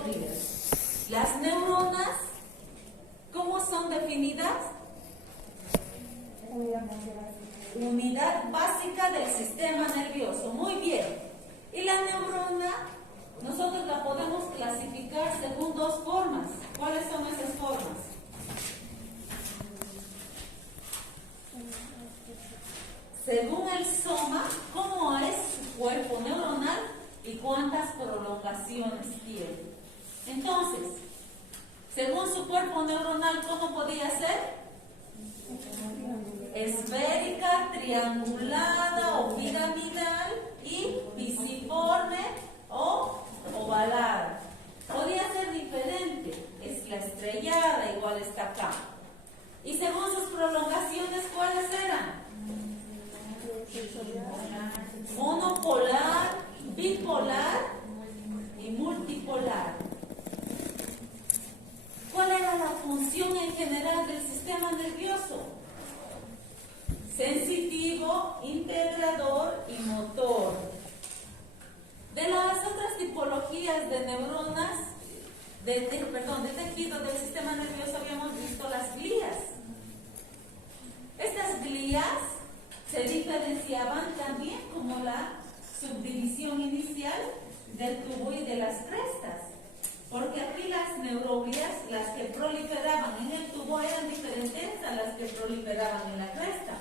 microglias. Las neuronas, ¿cómo son definidas? Unidad básica del sistema nervioso. Muy bien. Y la neurona, nosotros la podemos clasificar según dos formas. ¿Cuáles son esas formas? Según el soma, cómo es su cuerpo neuronal y cuántas prolongaciones tiene. Entonces, según su cuerpo neuronal, ¿cómo podía ser? Esférica, triangulada o piramidal y pisiforme o ovalada. Podía ser diferente, es la estrellada, igual está acá. Y según sus prolongaciones, ¿cuáles eran? Monopolar, bipolar y multipolar. ¿Cuál era la función en general del sistema nervioso? Sensitivo, integrador y motor. De las otras tipologías de neuronas, de tejido del sistema nervioso, habíamos visto las glías. Estas glías se diferenciaban también como la subdivisión inicial del tubo y de las crestas, porque aquí las neuroglias, las que proliferaban en el tubo, eran diferentes a las que proliferaban en la cresta.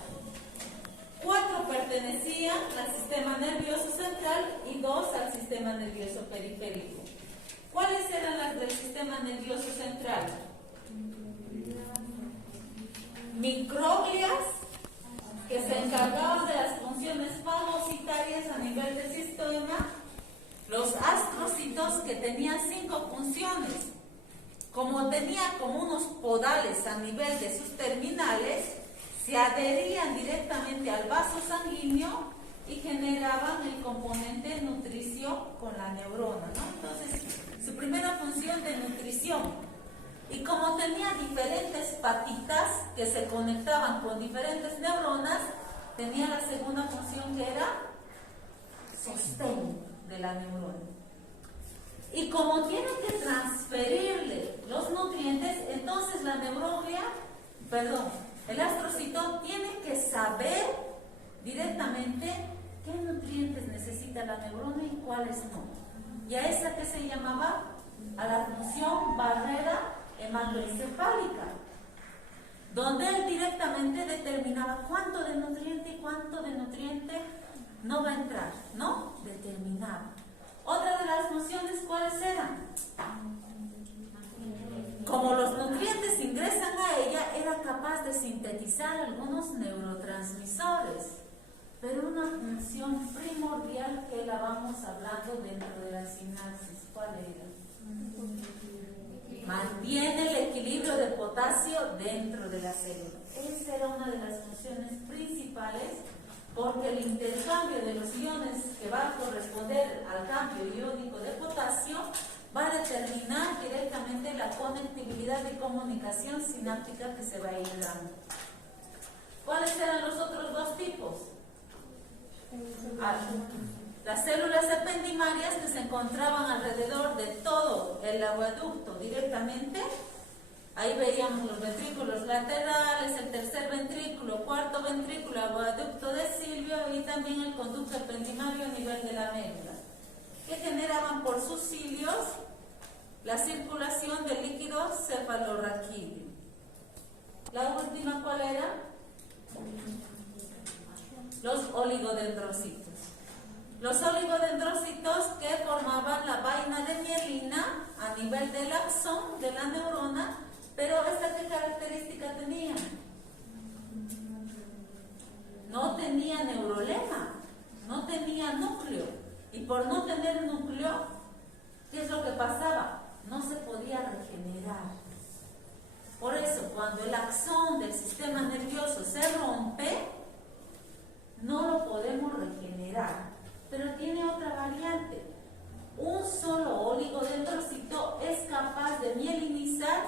4 pertenecían al sistema nervioso central y 2 al sistema nervioso periférico. ¿Cuáles eran las del sistema nervioso central? Microglias, que se encargaban de las funciones fagocitarias a nivel del sistema. Los astrocitos, que tenían 5 funciones. Como tenían como unos podales a nivel de sus terminales, se adherían directamente al vaso sanguíneo y generaban el componente nutricio con la neurona, ¿no? Entonces, su primera función de nutrición. Y como tenía diferentes patitas que se conectaban con diferentes neuronas, tenía la segunda función, que era sostén de la neurona. Y como tienen que transferirle los nutrientes, entonces la el astrocito tiene que saber directamente qué nutrientes necesita la neurona y cuáles no. Y a esa que se llamaba, a la función barrera hematoencefálica, donde él directamente determinaba cuánto de nutriente y cuánto de nutriente no va a entrar, ¿no? Determinaba. Otra de las funciones, ¿cuáles eran? Como los nutrientes ingresan a ella, era capaz de sintetizar algunos neurotransmisores, pero una función primordial que la vamos hablando dentro de la sinapsis, ¿cuál era? Mantiene el equilibrio de potasio dentro de la célula. Esa era una de las funciones principales, porque el intercambio de los iones que va a corresponder al cambio iónico de potasio va a determinar directamente la conectividad y comunicación sináptica que se va a ir dando. ¿Cuáles eran los otros 2 tipos? Las células ependimarias, que se encontraban alrededor de todo el aguaducto directamente. Ahí veíamos los ventrículos laterales, el tercer ventrículo, cuarto ventrículo, aguaducto de Silvio y también el conducto ependimario a nivel de la médula, que generaban por sus cilios la circulación del líquido cefalorraquídeo. La última, ¿cuál era? Los oligodendrocitos. Los oligodendrocitos, que formaban la vaina de mielina a nivel del axón de la neurona, pero ¿esta qué característica tenía? No tenía neurolema, no tenía núcleo. Y por no tener núcleo, ¿qué es lo que pasaba? No se podía regenerar. Por eso, cuando el axón del sistema nervioso se rompe, no lo podemos regenerar. Pero tiene otra variante. Un solo oligodendrocito es capaz de mielinizar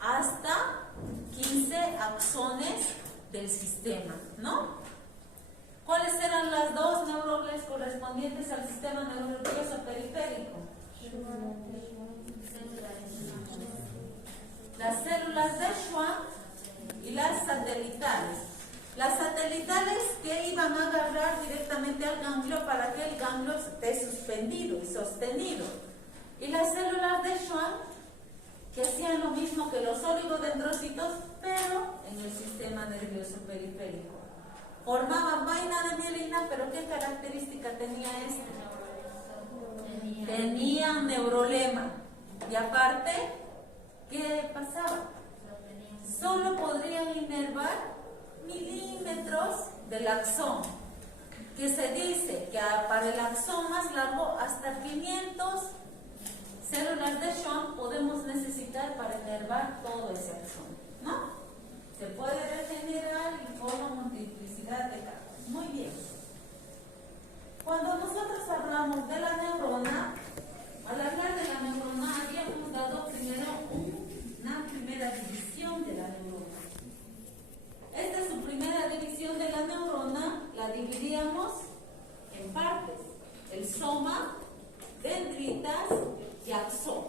hasta 15 axones del sistema, ¿no? ¿Cuáles eran las 2 neuroglias correspondientes al sistema nervioso periférico? ganglio esté suspendido y sostenido. Y las células de Schwann, que hacían lo mismo que los oligodendrocitos, pero en el sistema nervioso periférico. Formaban vaina de mielina, pero ¿qué característica tenía este? Tenía un neurolema. Y aparte, ¿qué pasaba? Solo podrían inervar milímetros del axón, que se dice que para el axón más largo hasta 500 células de Schwann podemos necesitar para inervar todo ese axón, ¿no? Se puede regenerar y forma multiplicidad de capas. Muy bien. Cuando nosotros hablamos de la neurona, al hablar de la neurona habíamos dado primero una primera división de la neurona. Esta es su primera división de la neurona, la dividíamos en partes: el soma, dendritas y axón.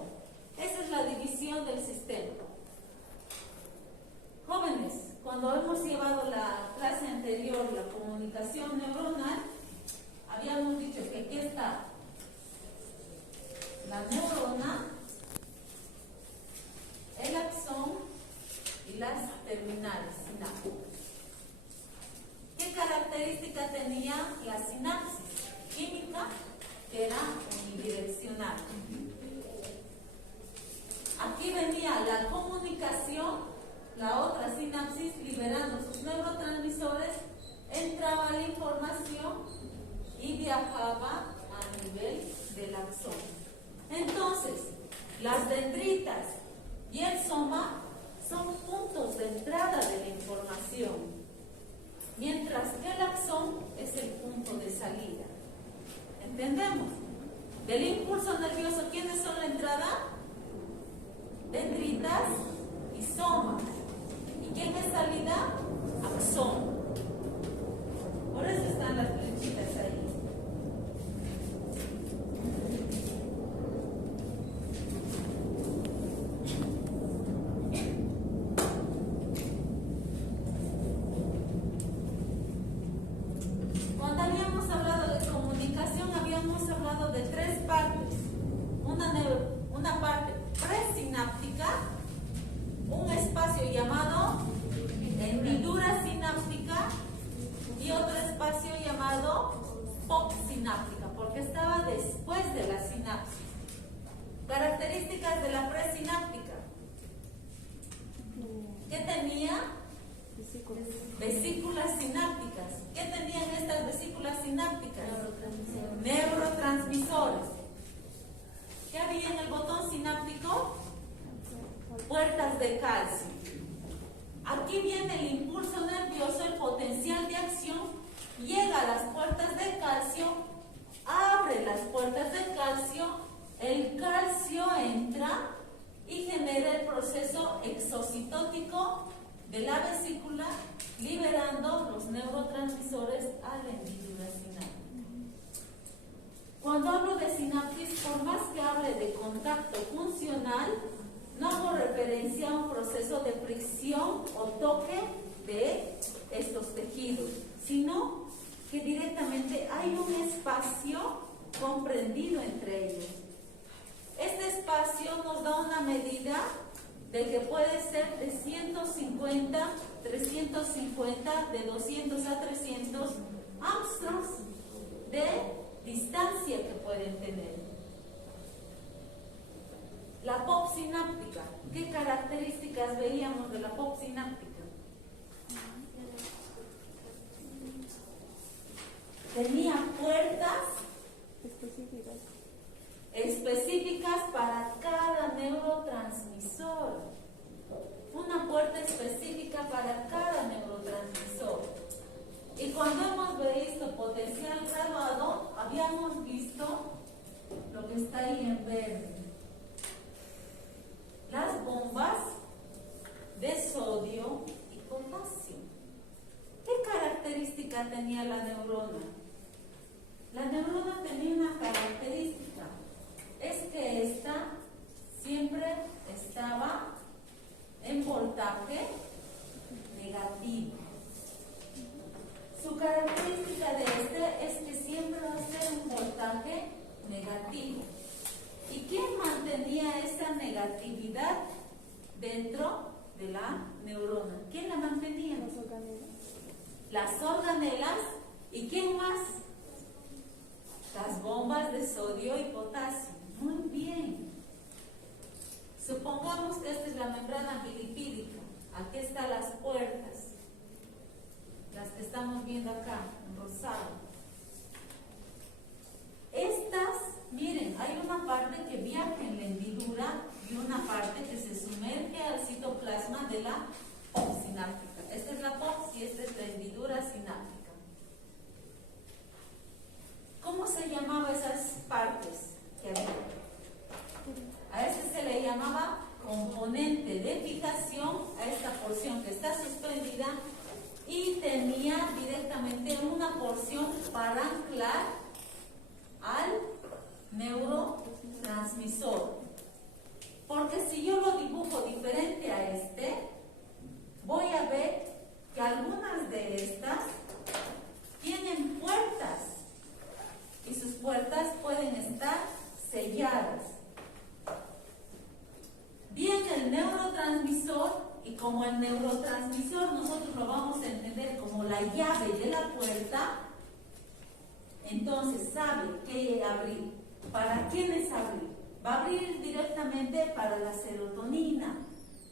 Esa es la división del sistema. Jóvenes, cuando hemos llevado la clase anterior, la comunicación neuronal, habíamos dicho que aquí está la neurona, el axón y las terminales sinápticas. ¿Qué característica tenía la sinapsis química? Que era unidireccional. Aquí venía la comunicación, la otra sinapsis liberando sus neurotransmisores, entraba la información y viajaba a nivel del axón. Entonces, las dendritas y el soma son puntos de entrada de la información, mientras que el axón es el punto de salida. ¿Entendemos? Del impulso nervioso, ¿quiénes son la entrada? Dendritas y soma. ¿Y quién es salida? Axón. Por eso están las flechitas ahí. Cuando habíamos hablado de comunicación, habíamos hablado de tres partes. Una parte presináptica, un espacio llamado hendidura sináptica y otro espacio llamado postsináptica, porque estaba después de la sinapsis. Características de la presináptica. ¿Qué tenía? Vesículas sinápticas. ¿Qué tenían estas vesículas sinápticas? Neurotransmisores. ¿Qué había en el botón sináptico? Puertas de calcio. Aquí viene el impulso nervioso, el potencial de acción, llega a las puertas de calcio, abre las puertas de calcio, el calcio entra y genera el proceso exocitótico de la vesícula, liberando los neurotransmisores a la hendidura sináptica. Cuando hablo de sinapsis, por más que hable de contacto funcional, no hago referencia a un proceso de fricción o toque de estos tejidos, sino que directamente hay un espacio comprendido entre ellos. Este espacio nos da una medida de que puede ser de 150, 350, de 200 a 300 angstroms de distancia que pueden tener. La postsináptica. ¿Qué características veíamos de la postsináptica? Tenía puertas específicas para cada neurotransmisor. Una puerta específica para cada neurotransmisor. Y cuando hemos visto potencial graduado, habíamos visto lo que está ahí en verde. Las bombas de sodio y potasio. ¿Qué característica tenía la neurona? La neurona tenía una característica, es que esta siempre estaba en voltaje negativo. Su característica de este es que siempre va a ser un voltaje mantenía esa negatividad dentro de la neurona. ¿Quién la mantenía? Las organelas. Las organelas. ¿Y quién más? Las bombas de sodio y potasio. Muy bien. Supongamos que esta es la membrana bilipídica. Aquí están las puertas, las que estamos viendo acá, en rosado. Estas, miren, hay una parte que viaja en la hendidura y una parte que se sumerge al citoplasma de la POP sináptica. Esta es la POP y esta es la hendidura sináptica. ¿Cómo se llamaban esas partes que había? A este se le llamaba componente de fijación, a esta porción que está suspendida, y tenía directamente una porción para anclar al neurotransmisor. Porque si yo lo dibujo diferente a este, voy a ver que algunas de estas tienen puertas y sus puertas pueden estar selladas. Bien, el neurotransmisor, y como el neurotransmisor nosotros lo vamos a entender como la llave de la puerta, entonces sabe qué abrir. ¿Para quiénes abrir? Va a abrir directamente para la serotonina,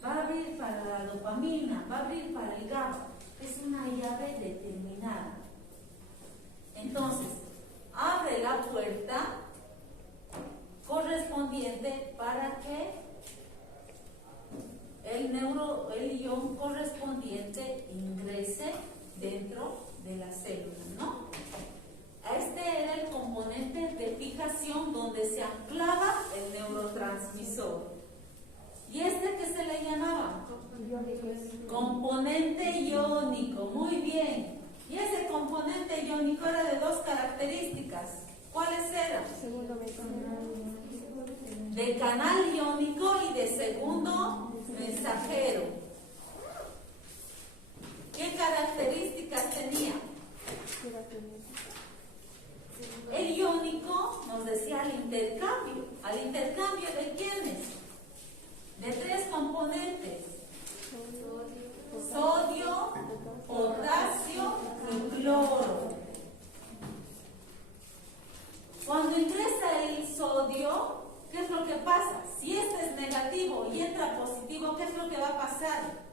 va a abrir para la dopamina, va a abrir para el GABA. Es una llave determinada. Entonces, abre la puerta correspondiente para que el ion correspondiente ingrese dentro de la célula, ¿no? Este era el componente de fijación donde se anclaba el neurotransmisor. ¿Y este qué se le llamaba? Componente iónico. Muy bien. Y ese componente iónico era de dos características. ¿Cuáles eran? De canal iónico y de segundo mensajero. ¿Qué características tenía? El iónico nos decía al intercambio. ¿Al intercambio de quiénes? De tres componentes: sodio, potasio y cloro. Cuando ingresa el sodio, ¿qué es lo que pasa? Si este es negativo y entra positivo, ¿qué es lo que va a pasar?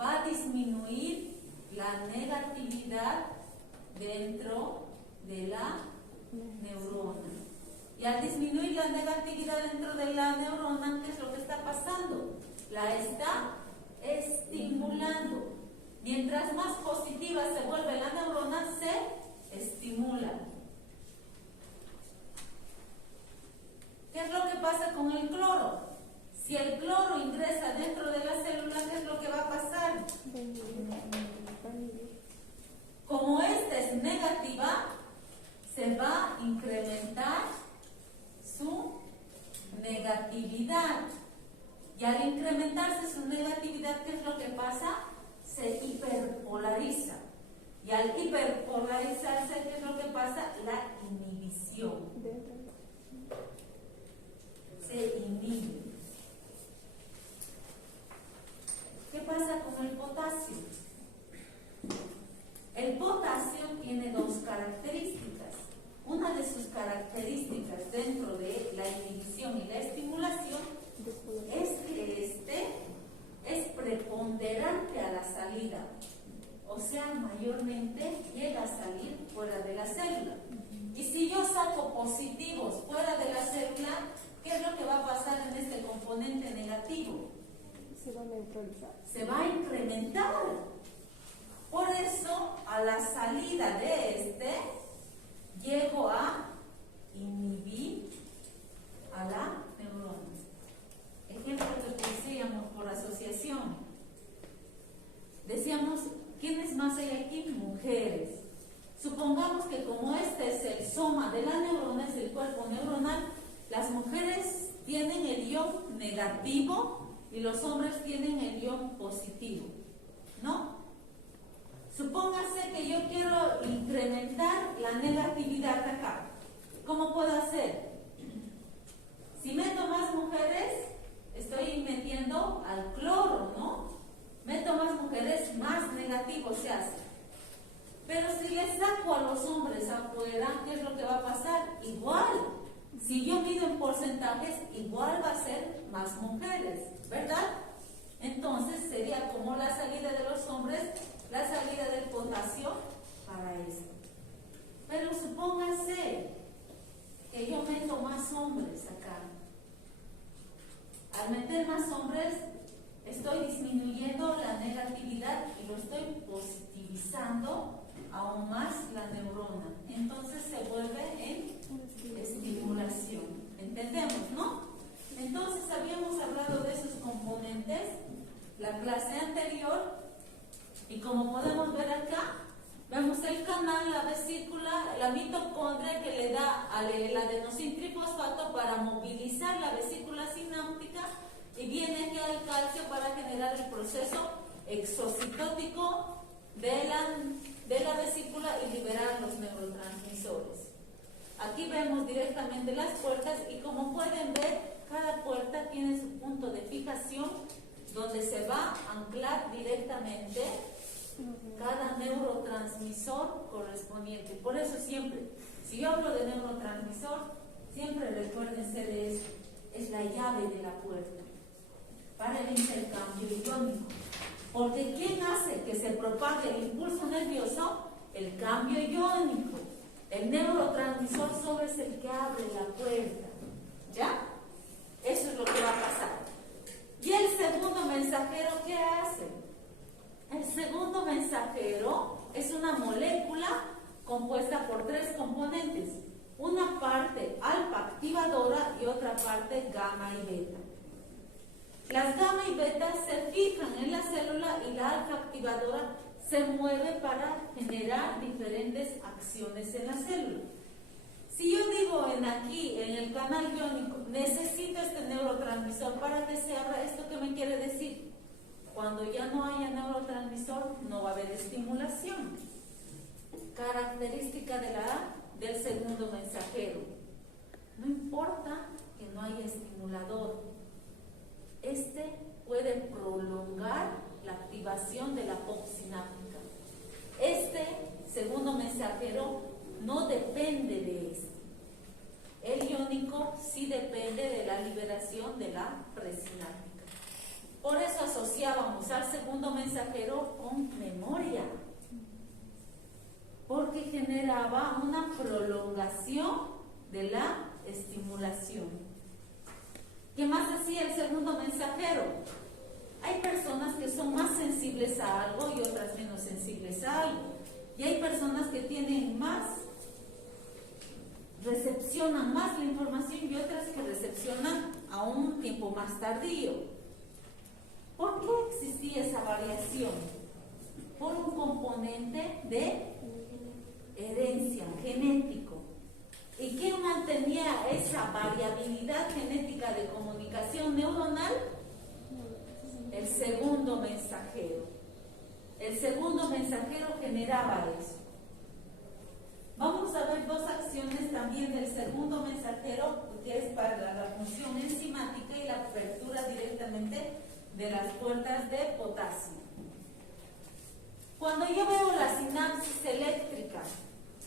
Va a disminuir la negatividad dentro de la neurona. Y al disminuir la negatividad dentro de la neurona, ¿qué es lo que está pasando? La está estimulando. Mientras más positiva se vuelve la neurona, se estimula. ¿Qué es lo que pasa con el cloro? Si el cloro ingresa dentro de la célula, ¿qué es lo que va a pasar? Como esta es negativa, se va a incrementar su negatividad. Y al incrementarse su negatividad, ¿qué es lo que pasa? Se hiperpolariza. Y al hiperpolarizarse, ¿qué es lo que pasa? La inhibición. Se inhibe. ¿Qué pasa con el potasio? El potasio tiene dos características. Una de sus características dentro de la inhibición y la estimulación es que este es preponderante a la salida. O sea, mayormente llega a salir fuera de la célula. Y si yo saco positivos fuera de la célula, ¿qué es lo que va a pasar en este componente negativo? Se va a neutralizar. Se va a incrementar. Por eso, a la salida de este, llego a inhibir a la neurona. Ejemplo que decíamos por asociación. Decíamos, ¿quiénes más hay aquí? Mujeres. Supongamos que como este es el soma de la neurona, es el cuerpo neuronal, las mujeres tienen el ion negativo y los hombres tienen el ion positivo, ¿no? Supóngase que yo quiero incrementar la negatividad acá. ¿Cómo puedo hacer? Si meto más mujeres más mujeres, ¿verdad? Entonces sería como la salida de los hombres, la salida del potasio para esto. Pero supóngase que yo meto más hombres acá. Al meter más hombres, estoy disminuyendo la negatividad y lo estoy positivizando aún más la neurona. Entonces se vuelve en estimulación. ¿Entendemos, no? Entonces habíamos hablado de esos componentes la clase anterior y como podemos ver acá, vemos el canal, la vesícula, la mitocondria que le da al adenosíntrifosfato para movilizar la vesícula sináptica y viene aquí al calcio para generar el proceso exocitótico de la vesícula y liberar los neurotransmisores. Aquí vemos directamente las puertas y como pueden ver, cada puerta tiene su punto de fijación donde se va a anclar directamente cada neurotransmisor correspondiente. Por eso siempre, si yo hablo de neurotransmisor, siempre recuérdense de eso. Es la llave de la puerta para el intercambio iónico. Porque ¿quién hace que se propague el impulso nervioso? El cambio iónico. El neurotransmisor solo es el que abre la puerta. ¿Ya? Eso es lo que va a pasar. ¿Y el segundo mensajero qué hace? El segundo mensajero es una molécula compuesta por tres componentes. Una parte alfa activadora y otra parte gamma y beta. Las gamma y beta se fijan en la célula y la alfa activadora se mueve para generar diferentes acciones en la célula. Si yo digo aquí, en el canal iónico, necesito este neurotransmisor para que se abra, ¿esto qué me quiere decir? Cuando ya no haya neurotransmisor, no va a haber estimulación. Característica del segundo mensajero. No importa que no haya estimulador. Este puede prolongar la activación de la postsináptica. Este segundo mensajero no depende de este. El iónico sí depende de la liberación de la presináptica. Por eso asociábamos al segundo mensajero con memoria, porque generaba una prolongación de la estimulación. ¿Qué más hacía el segundo mensajero? Hay personas que son más sensibles a algo y otras menos sensibles a algo. Y hay personas que tienen recepcionan más la información y otras que recepcionan a un tiempo más tardío. ¿Por qué existía esa variación? Por un componente de herencia, genético. ¿Y quién mantenía esa variabilidad genética de comunicación neuronal? El segundo mensajero. El segundo mensajero generaba eso. Vamos a ver dos acciones también del segundo mensajero, que es para la función enzimática y la apertura directamente de las puertas de potasio. Cuando yo veo la sinapsis eléctrica,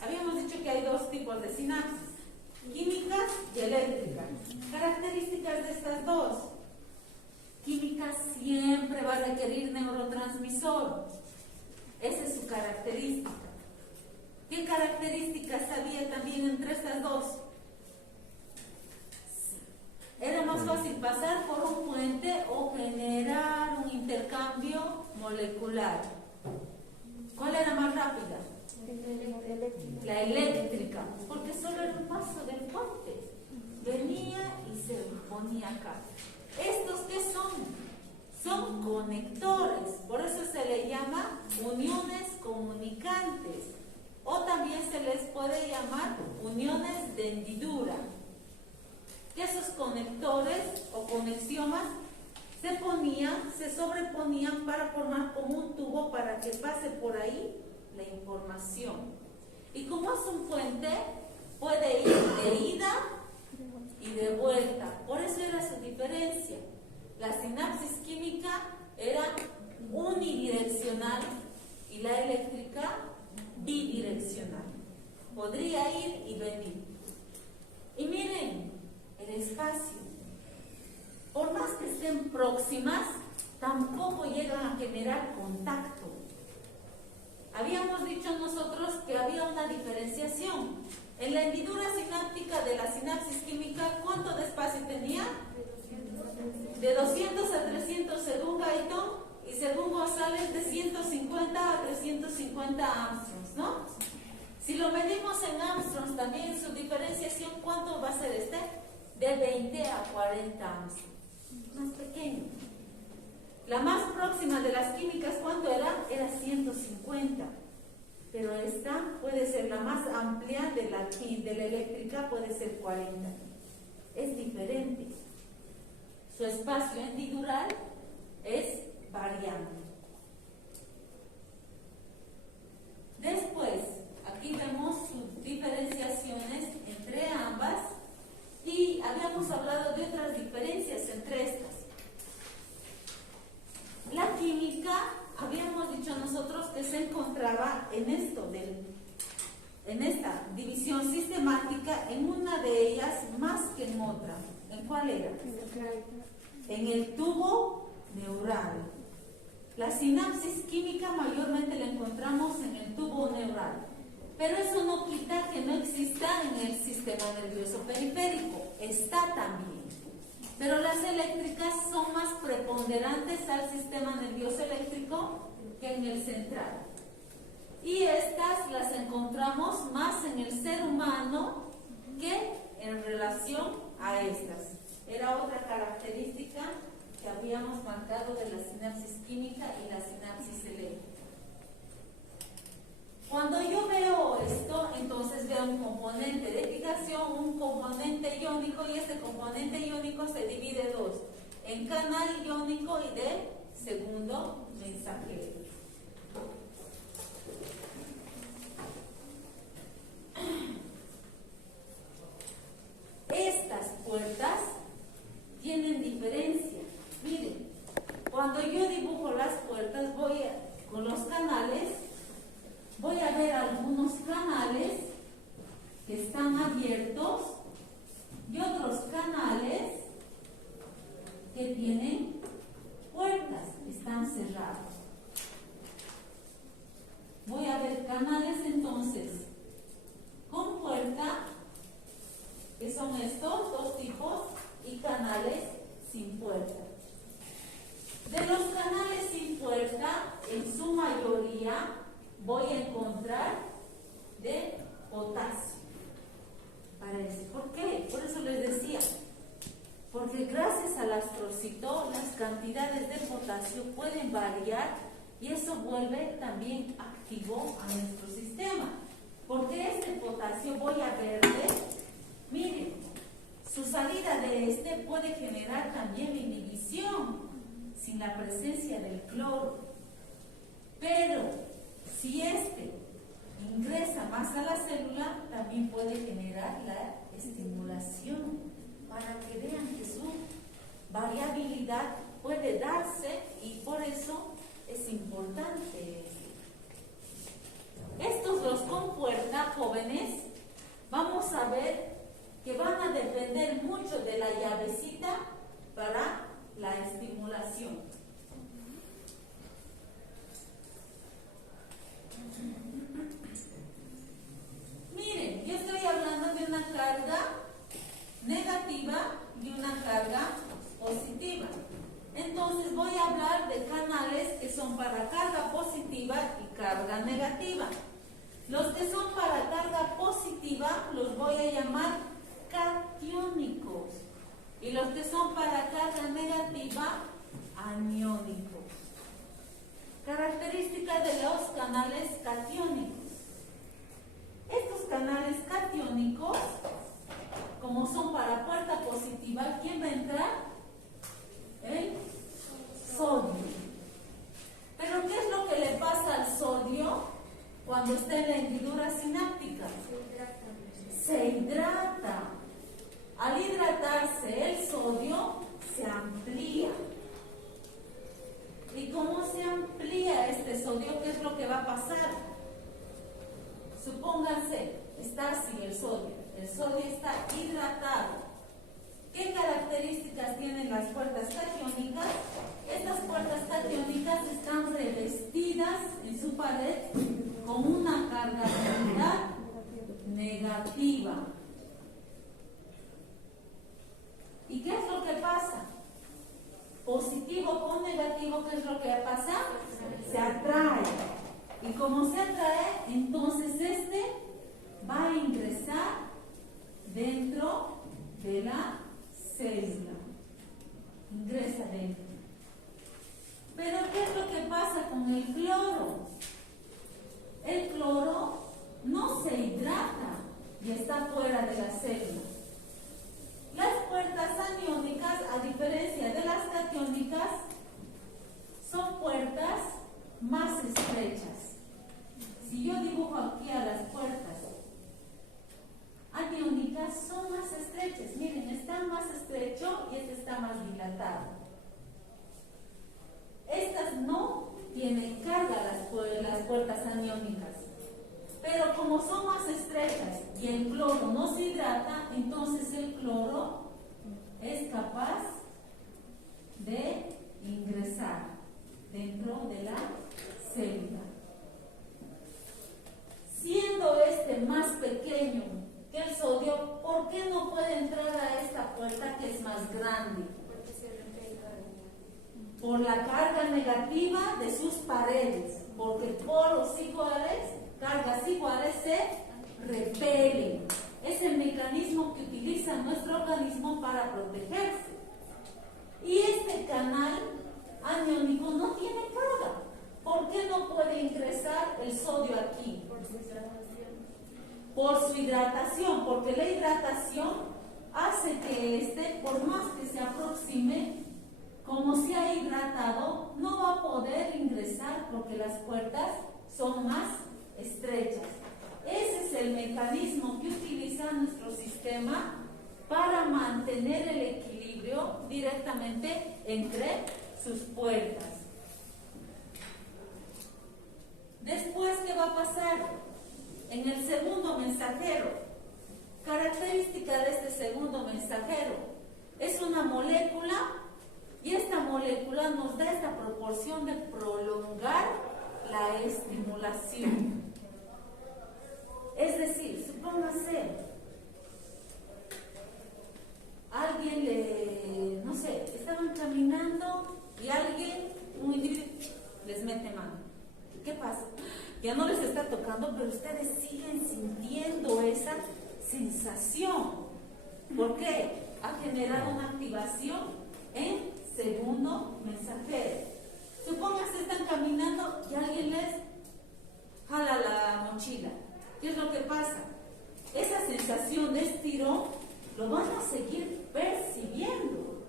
habíamos dicho que hay dos tipos de sinapsis, químicas y eléctricas. Características de estas dos. Química siempre va a requerir neurotransmisor. Esa es su característica. ¿Qué características había también entre estas dos? Era más fácil pasar por un puente o generar un intercambio molecular. ¿Cuál era más rápida? La eléctrica, porque solo era un paso del puente. Venía y se ponía acá. ¿Estos qué son? Son conectores, por eso se le llama uniones comunicantes. O también se les puede llamar uniones de hendidura. Esos conectores o conexiomas se sobreponían para formar como un tubo para que pase por ahí la información. Y como es un puente, puede ir de ida y de vuelta. Por eso era su diferencia. La sinapsis química era unidireccional y la eléctrica bidireccional. Podría ir y venir. Y miren, el espacio. por más que estén próximas, tampoco llegan a generar contacto. Habíamos dicho nosotros que había una diferenciación. En la hendidura sináptica de la sinapsis química, ¿cuánto de espacio tenía? De 200 a 300 según Guyton, y según González de 150 a 350 Armstrongs, ¿no? Si lo medimos en Armstrongs también, su diferenciación, ¿cuánto va a ser este? De 20 a 40 Armstrongs. Más pequeño. La más próxima de las químicas, ¿cuánto era? Era 150. Pero esta puede ser la más amplia de la eléctrica, puede ser 40. Es diferente. Su espacio hendidural es variable. Después, aquí vemos sus diferenciaciones entre ambas y habíamos hablado de otras diferencias entre estas. La química, habíamos dicho nosotros que se encontraba en esta división sistemática, en una de ellas más que en otra. ¿En cuál era? En el tubo neural. La sinapsis química mayormente la encontramos en el tubo neural, pero eso no quita que no exista en el sistema nervioso periférico, está también. Pero las eléctricas son más preponderantes al sistema nervioso eléctrico que en el central. Y estas las encontramos más en el ser humano que en relación a estas. Era otra característica que habíamos marcado de la sinapsis química y la sinapsis eléctrica. Cuando yo veo esto, entonces veo un componente de fijación, un componente iónico, y este componente iónico se divide en dos, en canal iónico y de segundo mensajero. Estas puertas tienen diferencia. Miren, cuando yo dibujo las puertas, con los canales, voy a ver algunos canales que están abiertos y otros canales que tienen puertas, están cerrados. Voy a ver canales entonces con puerta, que son estos dos tipos, y canales sin puerta. De los canales sin puerta, en su mayoría voy a encontrar de potasio. ¿Por qué? Por eso les decía, porque gracias al astrocito las cantidades de potasio pueden variar y eso vuelve también activo a nuestro sistema. Porque este potasio, voy a verle, miren, su salida de este puede generar también inhibición sin la presencia del cloro. Pero si este ingresa más a la célula, también puede generar la estimulación para que vean que su variabilidad puede darse y por eso es importante. Estos dos con puerta, jóvenes, vamos a ver que van a depender mucho de la llavecita para la estimulación. Miren, yo estoy hablando de una carga negativa y una carga positiva. Entonces voy a hablar de canales que son para carga positiva y carga negativa. Los que son para carga positiva los voy a llamar catiónicos y los que son para carga negativa, aniónicos. Características de los canales catiónicos. Estos canales catiónicos, como son para puerta positiva, ¿quién va a entrar? El sodio. Pero ¿qué es lo que le pasa al sodio cuando está en la hendidura sináptica? Se hidrata. Al hidratarse el sodio se amplía. ¿Y cómo se amplía este sodio? ¿Qué es lo que va a pasar? Supónganse, está así el sodio está hidratado. ¿Qué características tiene puertas catiónicas. Estas puertas catiónicas están revestidas en su pared con una carga de unidad negativa. ¿Y qué es lo que pasa? Positivo con negativo, ¿qué es lo que pasa? Se atrae. Y como se atrae, entonces este va a ingresar dentro de la célula. Ingresa dentro. Pero ¿qué es lo que pasa con el cloro? El cloro no se hidrata y está fuera de la célula. Las puertas aniónicas, a diferencia de las catiónicas, son puertas más estrechas. Si yo dibujo aquí a las puertas aniónicas, son más estrechas. Miren, está más estrecho y este está más dilatado. Estas no tienen carga, las puertas aniónicas. Pero como son más estrechas y el cloro no se hidrata, entonces el cloro es capaz de ingresar dentro de la célula. Siendo este más pequeño que el sodio, ¿por qué no puede entrar a esta puerta que es más grande? Por la carga negativa de sus paredes, porque polos iguales, cargas iguales se repelen. Es el mecanismo que utiliza nuestro organismo para protegerse. Y este canal aniónico no tiene carga. ¿Por qué no puede ingresar el sodio aquí? Por su hidratación, porque la hidratación hace que este, por más que se aproxime, como se ha hidratado, no va a poder ingresar porque las puertas son más estrechas. Ese es el mecanismo que utiliza nuestro sistema para mantener el equilibrio directamente entre sus puertas. Después, ¿qué va a pasar? En el segundo mensajero, característica de este segundo mensajero, es una molécula y esta molécula nos da esta proporción de prolongar la estimulación. Es decir, supóngase, alguien no sé, estaban caminando y un individuo les mete mano. ¿Qué pasa? Ya no les está tocando, pero ustedes siguen sintiendo esa sensación. ¿Por qué? Ha generado una activación en segundo mensajero. Supóngase están caminando y alguien les jala la mochila. ¿Qué es lo que pasa? Esa sensación de estirón lo van a seguir percibiendo.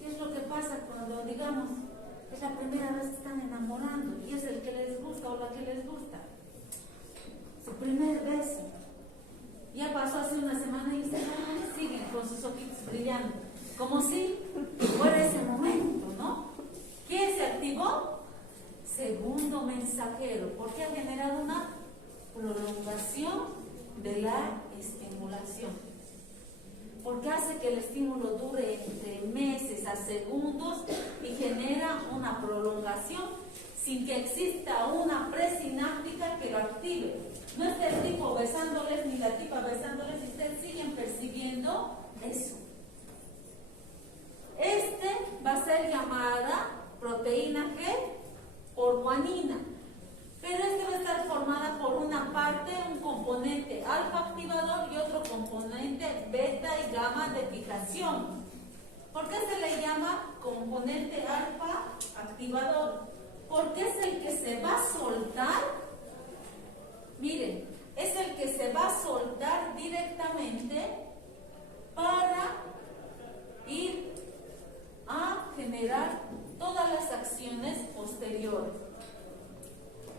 ¿Qué es lo que pasa cuando, digamos, es la primera vez que están enamorando y es el que les gusta o la que les gusta? Su primer beso. Ya pasó hace una semana y ustedes siguen con sus ojitos brillando. Como si fuera ese momento, ¿no? ¿Qué se activó? Segundo mensajero, porque ha generado una prolongación de la estimulación. Porque hace que el estímulo dure entre meses a segundos y genera una prolongación sin que exista una presináptica que lo active. No es el tipo besándoles ni la tipa besándoles y ustedes siguen percibiendo eso. Este va a ser llamada proteína G por guanina, pero este va a estar formada por una parte, un componente alfa activador y otro componente beta y gamma de fijación. ¿Por qué se le llama componente alfa activador? Porque es el que se va a soltar, miren, es el que se va a soltar directamente para ir a generar todas las acciones posteriores.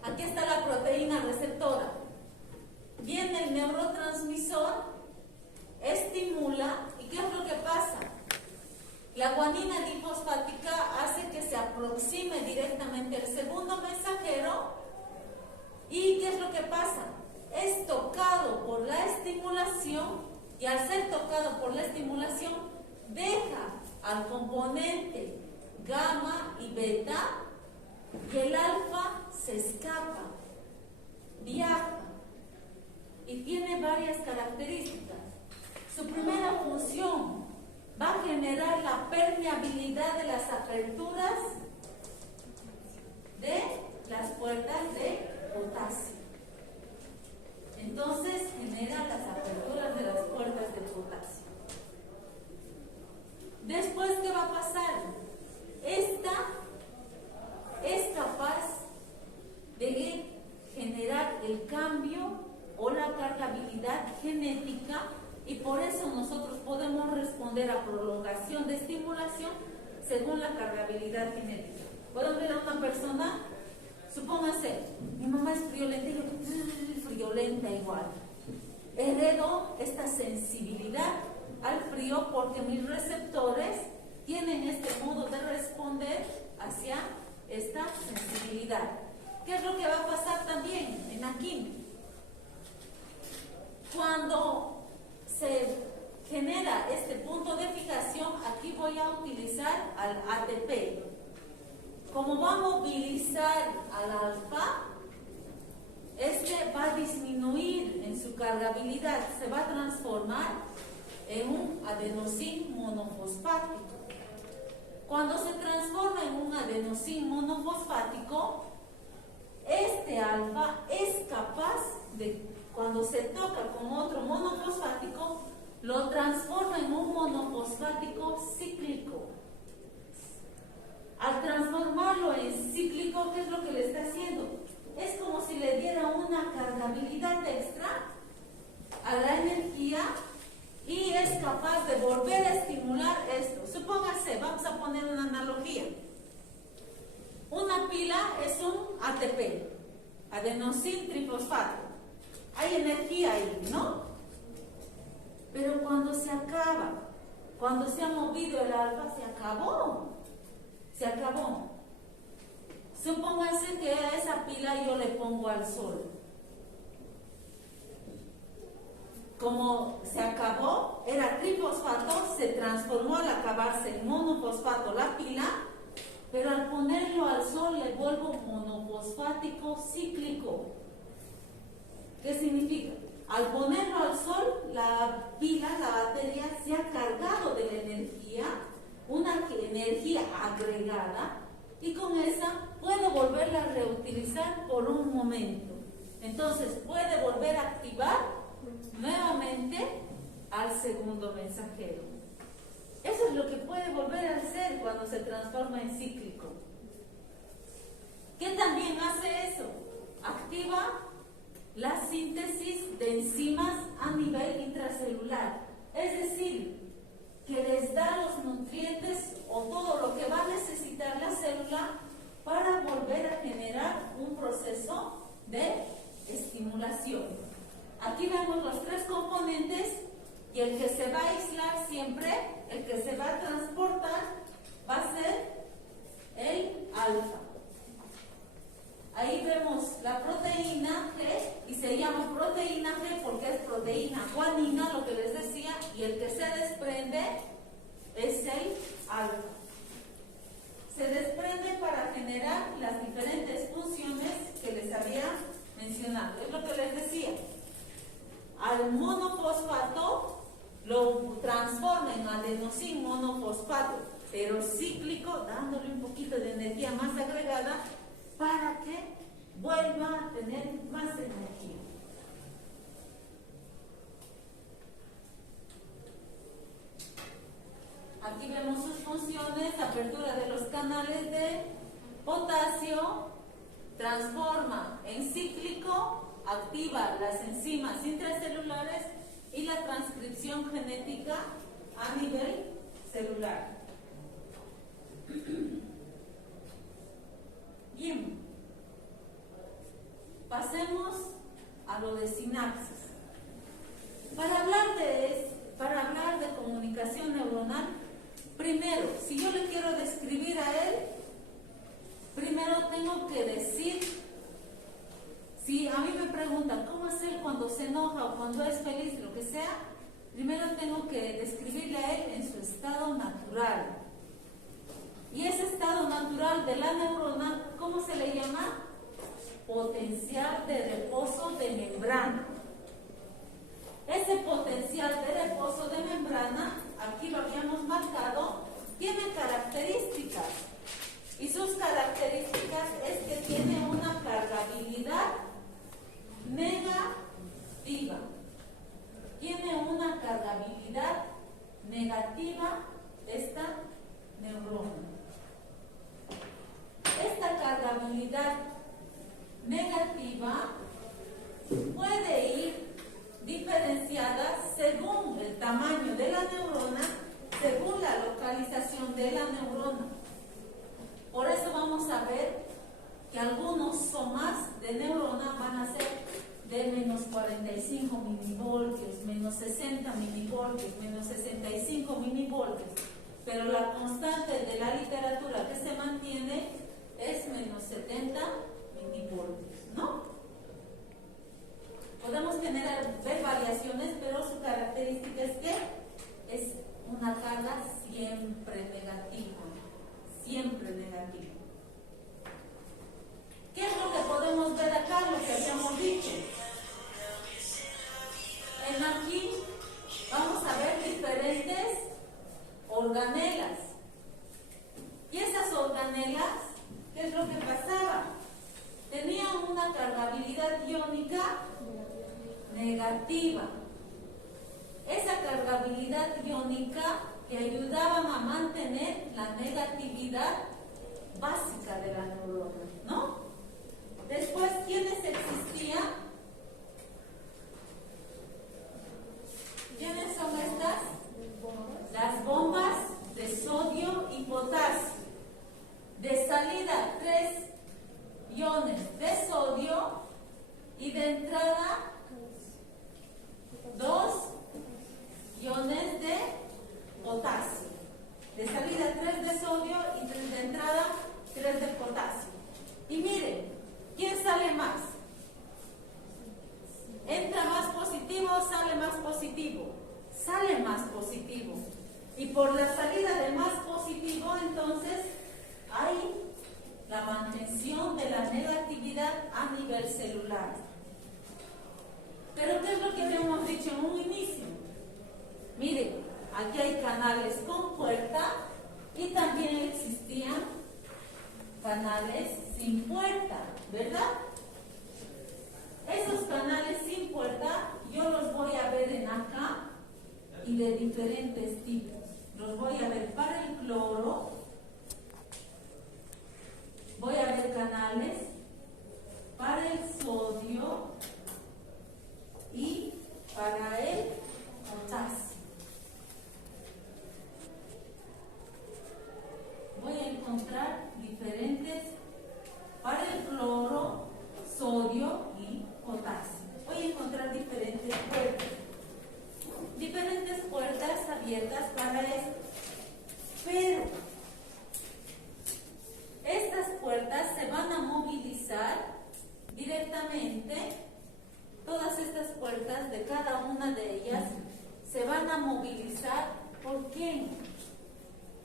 Aquí está la proteína receptora. Viene el neurotransmisor, estimula, ¿y qué es lo que pasa? La guanina difosfática hace que se aproxime directamente al segundo mensajero. ¿Y qué es lo que pasa? Es tocado por la estimulación y al ser tocado por la estimulación deja al componente gamma y beta, y el alfa se escapa, viaja, y tiene varias características. Su primera función va a generar la permeabilidad de las aperturas de las puertas de potasio. Entonces genera las aperturas de las puertas de potasio. Después, ¿qué va a pasar? Esta es capaz de generar el cambio o la cargabilidad genética, y por eso nosotros podemos responder a prolongación de estimulación según la cargabilidad genética. Pueden ver a una persona, supónganse, mi mamá es friolenta, y yo friolenta igual. Heredo esta sensibilidad al frío porque mis receptores tienen este modo de responder hacia esta sensibilidad. ¿Qué es lo que va a pasar también en aquí? Cuando se genera este punto de fijación, aquí voy a utilizar al ATP. Como va a movilizar al alfa, este va a disminuir en su cargabilidad, se va a transformar en un adenosín monofosfático. Cuando se transforma en un adenosín monofosfático, este alfa es capaz de, cuando se toca con otro monofosfático, lo transforma en un monofosfático cíclico. Al transformarlo en cíclico, ¿qué es lo que le está haciendo? Es como si le diera una cargabilidad extra a la energía y es capaz de volver a estimular esto. Supóngase, vamos a poner una analogía. Una pila es un ATP, adenosín trifosfato. Hay energía ahí, ¿no? Pero cuando se acaba, cuando se ha movido el alfa, se acabó. Se acabó. Supónganse que a esa pila yo le pongo al sol. Como se acabó, era trifosfato, se transformó al acabarse en monofosfato la pila, pero al ponerlo al sol le vuelvo monofosfático cíclico. ¿Qué significa? Al ponerlo al sol, la pila, la batería, se ha cargado de la energía, una energía agregada, y con esa puede volverla a reutilizar por un momento. Entonces puede volver a activar nuevamente al segundo mensajero. Eso es lo que puede volver a hacer cuando se transforma en cíclico. ¿Qué también hace eso? Activa la síntesis de enzimas a nivel intracelular. Es decir, que les da los nutrientes o todo lo que va a necesitar la célula para volver a generar un proceso de estimulación. Aquí vemos los tres componentes y el que se va a aislar siempre, el que se va a transportar, va a ser el alfa. Ahí vemos la proteína G y se llama proteína G porque es proteína guanina, lo que les decía, y el que se desprende es el alfa. Se desprende para generar las diferentes funciones que les había mencionado. Es lo que les decía. Al monofosfato lo transforma en adenosín monofosfato, pero cíclico, dándole un poquito de energía más agregada para que vuelva a tener más energía. Aquí vemos sus funciones: apertura de los canales de potasio, transforma en cíclico, activa las enzimas intracelulares y la transcripción genética a nivel celular. Bien, pasemos a lo de sinapsis. Para hablar de comunicación neuronal, primero, si yo le quiero describir a él, primero tengo que decir, si a mí me preguntan cómo es él cuando se enoja o cuando es feliz, lo que sea, primero tengo que describirle a él en su estado natural. Y ese estado natural de la neurona, ¿cómo se le llama? Potencial de reposo de membrana. Ese potencial de reposo de membrana, aquí lo habíamos marcado, tiene características. Y sus características es que tiene una cargabilidad negativa. Tiene una cargabilidad negativa esta neurona. Esta cargabilidad negativa puede ir diferenciada según el tamaño de la neurona, según la localización de la neurona. Por eso vamos a ver que algunos somas de neurona van a ser de menos 45 milivoltios, menos 60 milivoltios, menos 65 milivoltios. Pero la constante de la literatura que se mantiene es menos 70 milivoltios, ¿no? Podemos ver variaciones, pero su característica es que es una carga siempre negativa, siempre negativa. ¿Qué es lo que podemos ver acá? Lo que habíamos dicho. En aquí vamos a ver diferentes organelas. Y esas organelas, ¿qué es lo que pasaba? Tenían una cargabilidad iónica negativa. Esa cargabilidad iónica que ayudaban a mantener la negatividad básica de la neurona, ¿no? Después, ¿quiénes existían? ¿Quiénes son estas? Las bombas de sodio y potasio. De salida, 3 iones de sodio y de entrada 2 iones de potasio. De salida 3 de sodio y de entrada 3 de potasio. Y miren, ¿quién sale más? ¿Entra más positivo o sale más positivo? Sale más positivo. Y por la salida de más positivo, entonces, hay la mantención de la negatividad a nivel celular. Pero ¿qué es lo que habíamos dicho en un inicio? Miren, aquí hay canales con puerta y también existían canales sin puerta, ¿verdad? Esos canales sin puerta yo los voy a ver en acá y de diferentes tipos. Los voy a ver para el cloro, voy a ver canales para el sodio y para el potasio. Voy a encontrar diferentes para el cloro, sodio y potasio. Voy a encontrar diferentes puertas abiertas para esto. Pero estas puertas se van a movilizar directamente. Todas estas puertas de cada una de ellas se van a movilizar. ¿Por quién?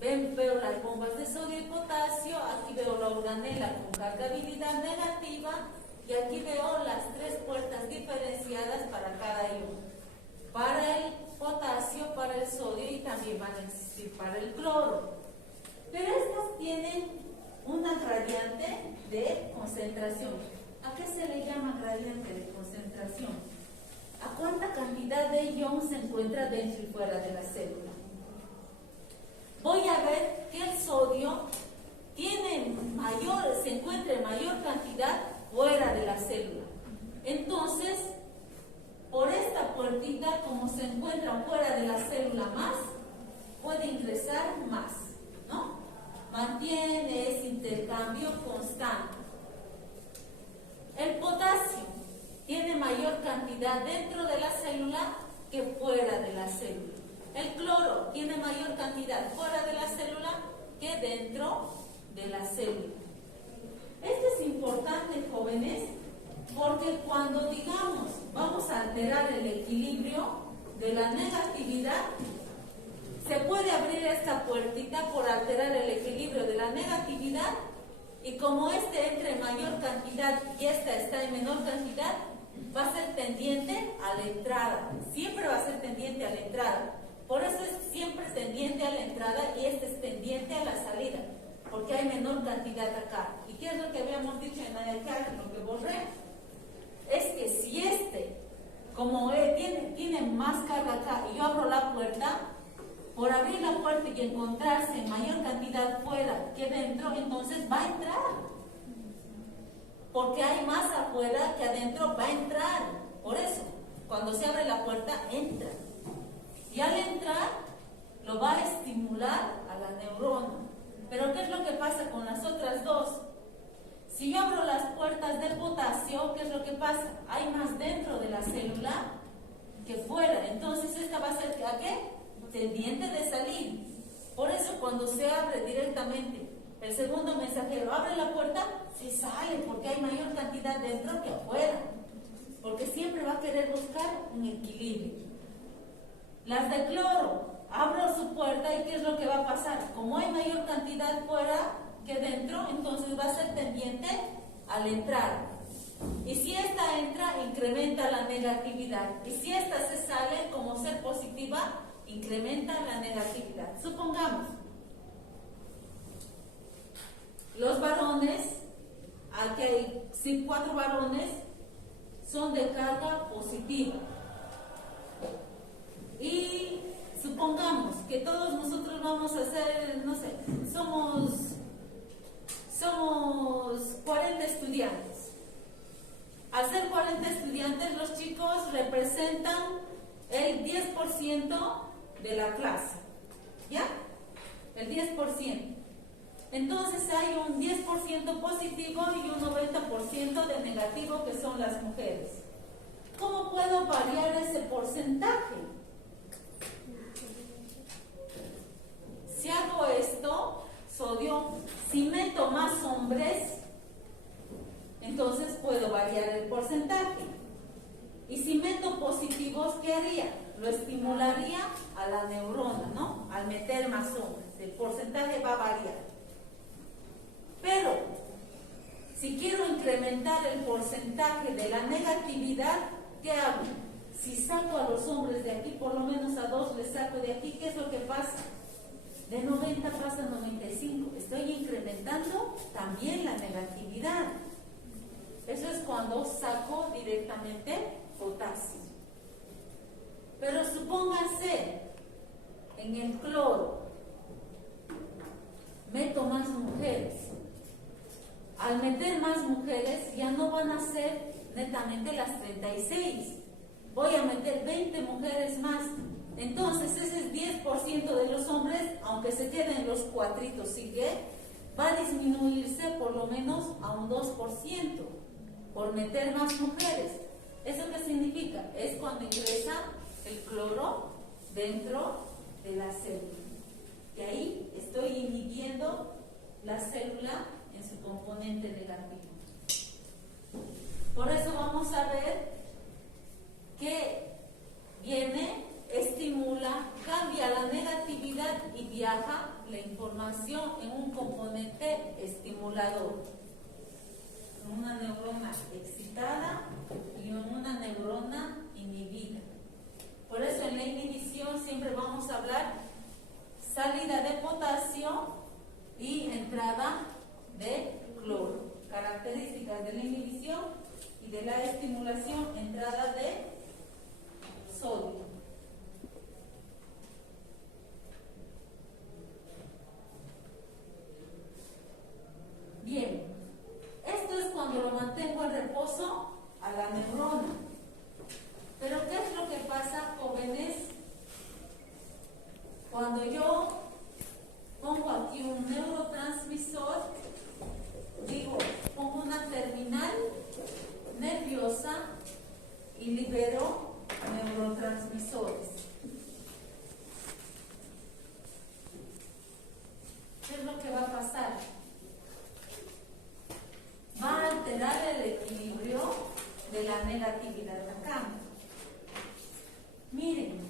Veo las bombas de sodio y potasio, aquí veo la organela con cargabilidad negativa y aquí veo las 3 puertas diferenciadas para cada ion. Para el potasio, para el sodio y también van a existir para el cloro. Pero estas tienen una gradiente de concentración. ¿A qué se le llama gradiente de concentración? ¿A cuánta cantidad de ion se encuentra dentro y fuera de la célula? Voy a ver que el sodio se encuentra en mayor cantidad fuera de la célula. Entonces, por esta puertita, como se encuentra fuera de la célula más, puede ingresar más, ¿no? Mantiene ese intercambio constante. El potasio tiene mayor cantidad dentro de la célula que fuera de la célula. El cloro tiene mayor cantidad fuera de la célula que dentro de la célula. Esto es importante, jóvenes, porque cuando digamos vamos a alterar el equilibrio de la negatividad, se puede abrir esta puertita por alterar el equilibrio de la negatividad, y como este entra en mayor cantidad y esta está en menor cantidad, va a ser tendiente a la entrada. Siempre va a ser tendiente a la entrada. Por eso es siempre tendiente a la entrada y este es tendiente a la salida, porque hay menor cantidad acá. ¿Y qué es lo que habíamos dicho en acá, en lo que borré? Es que si este, como tiene más carga acá y yo abro la puerta, por abrir la puerta y encontrarse en mayor cantidad fuera que dentro, entonces va a entrar. Porque hay más afuera que adentro, va a entrar. Por eso, cuando se abre la puerta, entra. Y al entrar, lo va a estimular a la neurona. Pero ¿qué es lo que pasa con las otras dos? Si yo abro las puertas de potasio, ¿qué es lo que pasa? Hay más dentro de la célula que fuera. Entonces, esta va a ser ¿a qué? Tendiente de salir. Por eso, cuando se abre directamente el segundo mensajero, abre la puerta, se sale, porque hay mayor cantidad dentro que afuera. Porque siempre va a querer buscar un equilibrio. Las de cloro, abro su puerta y ¿qué es lo que va a pasar? Como hay mayor cantidad fuera que dentro, entonces va a ser tendiente al entrar. Y si esta entra, incrementa la negatividad. Y si esta se sale, como ser positiva, incrementa la negatividad. Supongamos, los varones, aquí hay 4 varones, son de carga positiva. Y supongamos que todos nosotros vamos a ser, no sé, somos 40 estudiantes. Al ser 40 estudiantes, los chicos representan el 10% de la clase. ¿Ya? El 10%. Entonces hay un 10% positivo y un 90% de negativo, que son las mujeres. ¿Cómo puedo variar ese porcentaje? Si hago esto, sodio, si meto más hombres, entonces puedo variar el porcentaje. Y si meto positivos, ¿qué haría? Lo estimularía a la neurona, ¿no? Al meter más hombres, el porcentaje va a variar. Pero, si quiero incrementar el porcentaje de la negatividad, ¿qué hago? Si saco a los hombres de aquí, por lo menos a 2 les saco de aquí, ¿qué es lo que pasa? De 90 pasa a 95. Estoy incrementando también la negatividad. Eso es cuando saco directamente potasio. Pero supóngase, en el cloro, meto más mujeres. Al meter más mujeres, ya no van a ser netamente las 36. Voy a meter 20 mujeres más. Entonces, ese es 10% de los hombres, aunque se queden los cuatritos, ¿sigue? Va a disminuirse por lo menos a un 2% por meter más mujeres. ¿Eso qué significa? Es cuando ingresa el cloro dentro de la célula. Y ahí estoy inhibiendo la célula en su componente negativo. Por eso vamos a ver que viene, estimula, cambia la negatividad y viaja la información en un componente estimulador. En una neurona excitada y en una neurona inhibida. Por eso en la inhibición siempre vamos a hablar salida de potasio y entrada de cloro. Características de la inhibición y de la estimulación, entrada de sodio. Bien, esto es cuando lo mantengo en reposo a la neurona. Pero ¿qué es lo que pasa, jóvenes? Cuando yo pongo aquí un neurotransmisor, digo, pongo una terminal nerviosa y libero neurotransmisores. ¿Qué es lo que va a pasar? Va a alterar el equilibrio de la negatividad acá. Miren,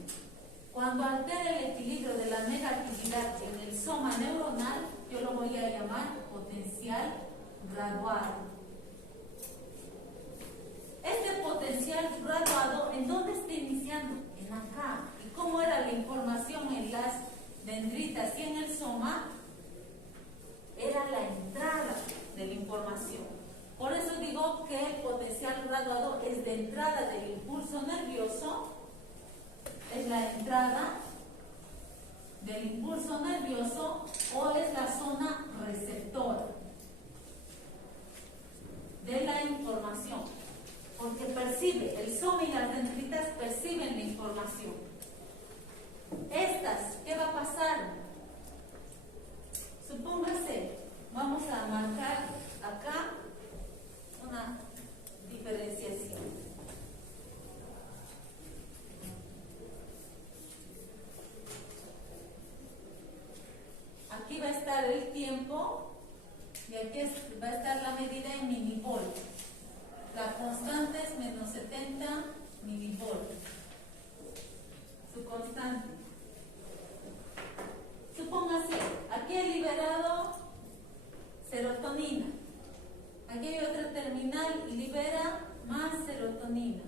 voy a llamar potencial graduado. Este potencial graduado, ¿en dónde está iniciando? En acá. ¿Y cómo era la información en las dendritas y en el soma? Era la entrada de la información. Por eso digo que el potencial graduado es de entrada del impulso nervioso, es la entrada del impulso nervioso o es la zona receptora de la información, porque percibe, el soma y las dendritas perciben la información. Estas, ¿qué va a pasar? Supóngase, vamos a marcar acá una diferenciación. Aquí va a estar el tiempo y aquí va a estar la medida en milivoltios. La constante es menos 70 milivoltios. Su constante. Supóngase, aquí he liberado serotonina. Aquí hay otra terminal y libera más serotonina.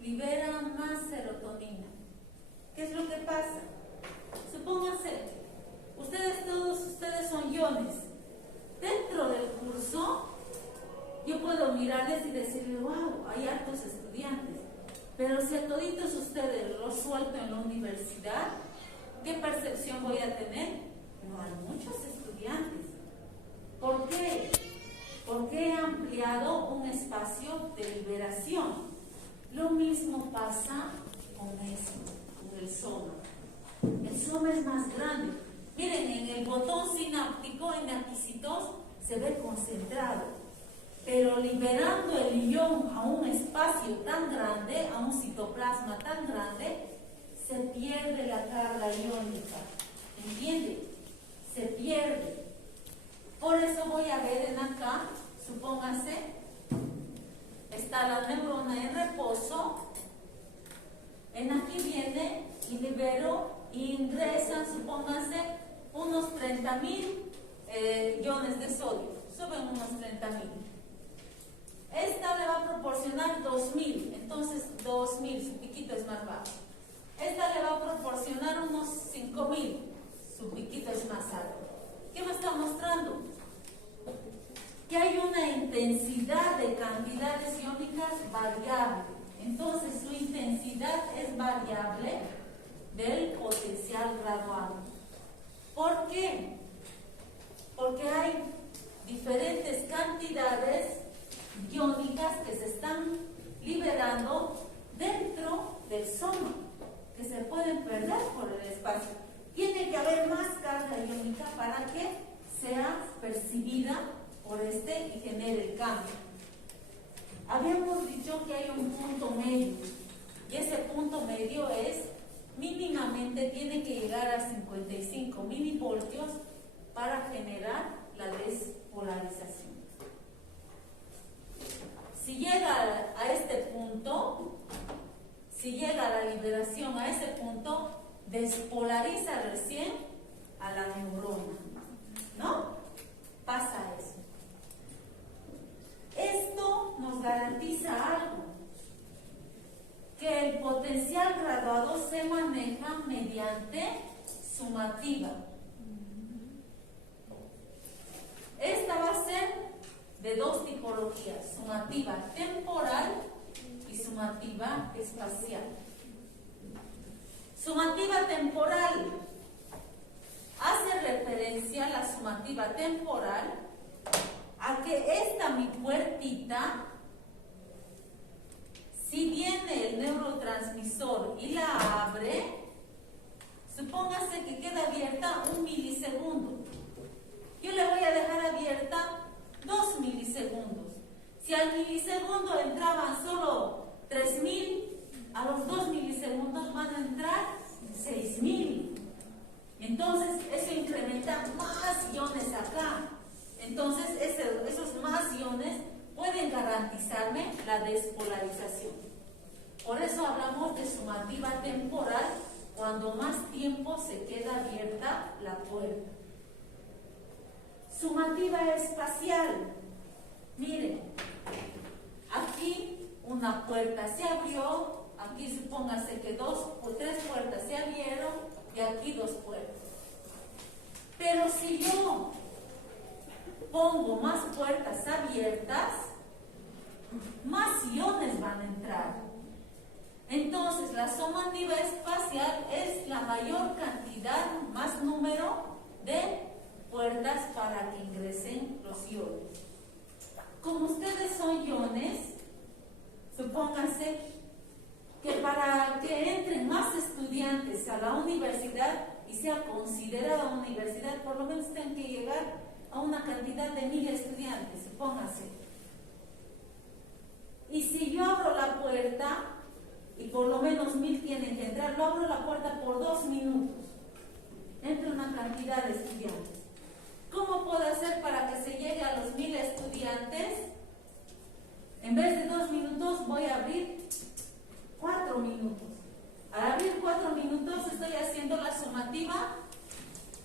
Libera más serotonina. ¿Qué es lo que pasa? Supóngase, todos ustedes son iones. Dentro del curso, yo puedo mirarles y decirles, wow, hay hartos estudiantes. Pero si a toditos ustedes los suelto en la universidad, ¿qué percepción voy a tener? No hay muchos estudiantes. ¿Por qué? Porque he ampliado un espacio de liberación. Lo mismo pasa con el soma. El soma es más grande. Miren, en el botón sináptico, en aquisitos, se ve concentrado. Pero liberando el ion a un espacio tan grande, a un citoplasma tan grande, se pierde la carga iónica. ¿Entiende? Se pierde. Por eso voy a ver en acá, supóngase, está la neurona en reposo. En aquí viene y libero y ingresan, supóngase, unos 30.000 iones de sodio. Suben unos 30.000. Esta le va a proporcionar 2.000, entonces 2.000, su piquito es más bajo. Esta le va a proporcionar unos 5.000, su piquito es más alto. ¿Qué me está mostrando? Que hay una intensidad de cantidades iónicas variable. Entonces su intensidad es variable del potencial graduado. ¿Por qué? Porque hay diferentes cantidades iónicas que se están liberando dentro del soma, que se pueden perder por el espacio. Tiene que haber más carga iónica para que sea percibida por y genere el cambio. Habíamos dicho que hay un punto medio y ese punto medio es mínimamente tiene que llegar a 55 milivoltios para generar la despolarización. Si llega a este punto, si llega la liberación a ese punto, despolariza recién a la neurona, ¿no? Pasa eso. Esto nos garantiza algo, que el potencial graduado se maneja mediante sumativa. Esta va a ser de dos tipologías, sumativa temporal y sumativa espacial. Sumativa temporal hace referencia a la sumativa temporal a que esta mi puertita, si viene el neurotransmisor y la abre, supóngase que queda abierta 1 milisegundo. Yo le voy a dejar abierta 2 milisegundos. Si al milisegundo entraban solo 3.000, a los 2 milisegundos van a entrar 6.000. Entonces, eso incrementa más iones acá. Entonces, esos más iones pueden garantizarme la despolarización. Por eso hablamos de sumativa temporal cuando más tiempo se queda abierta la puerta. sumativa espacial. Miren, aquí una puerta se abrió, aquí supóngase que tres puertas se abrieron y aquí 2 puertas. Pero si yo pongo más puertas abiertas, más iones van a entrar. Entonces, la sumativa espacial es la mayor cantidad, más número de puertas para que ingresen los iones. Como ustedes son iones, supónganse que para que entren más estudiantes a la universidad y sea considerada universidad, por lo menos tienen que llegar a una cantidad de 1000 estudiantes, supónganse. Y si yo abro la puerta y por lo menos 1000 tienen que entrar, lo abro la puerta por 2 minutos, entra una cantidad de estudiantes. ¿Cómo puedo hacer para que se llegue a los 1000 estudiantes? En vez de 2 minutos voy a abrir 4 minutos. Al abrir 4 minutos estoy haciendo la sumativa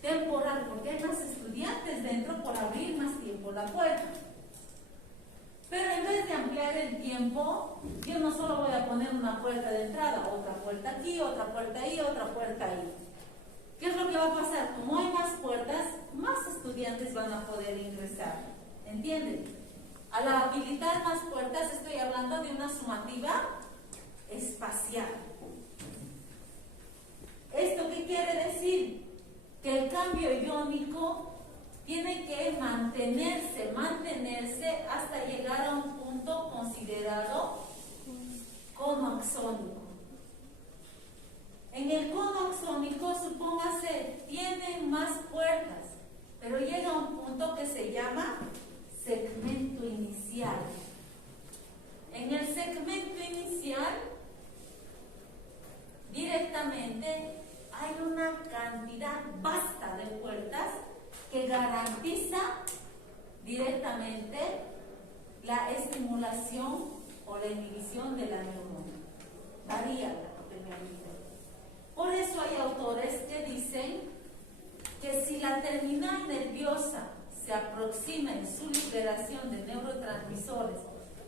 temporal, porque hay más estudiantes dentro por abrir más tiempo la puerta. Pero en vez de ampliar el tiempo, yo no solo voy a poner una puerta de entrada, otra puerta aquí, otra puerta ahí, otra puerta ahí. ¿Qué es lo que va a pasar? Como hay más puertas, más estudiantes van a poder ingresar. ¿Entienden? Al habilitar más puertas estoy hablando de una sumativa espacial. ¿Esto qué quiere decir? Que el cambio iónico tiene que mantenerse hasta llegar a un punto considerado cono axónico. En el cono axónico, supóngase, tienen más puertas, pero llega a un punto que se llama segmento inicial. En el segmento inicial, directamente hay una cantidad vasta de puertas que garantiza directamente la estimulación o la inhibición de la neurona. Varía la penalidad. Por eso hay autores que dicen que si la terminal nerviosa se aproxima en su liberación de neurotransmisores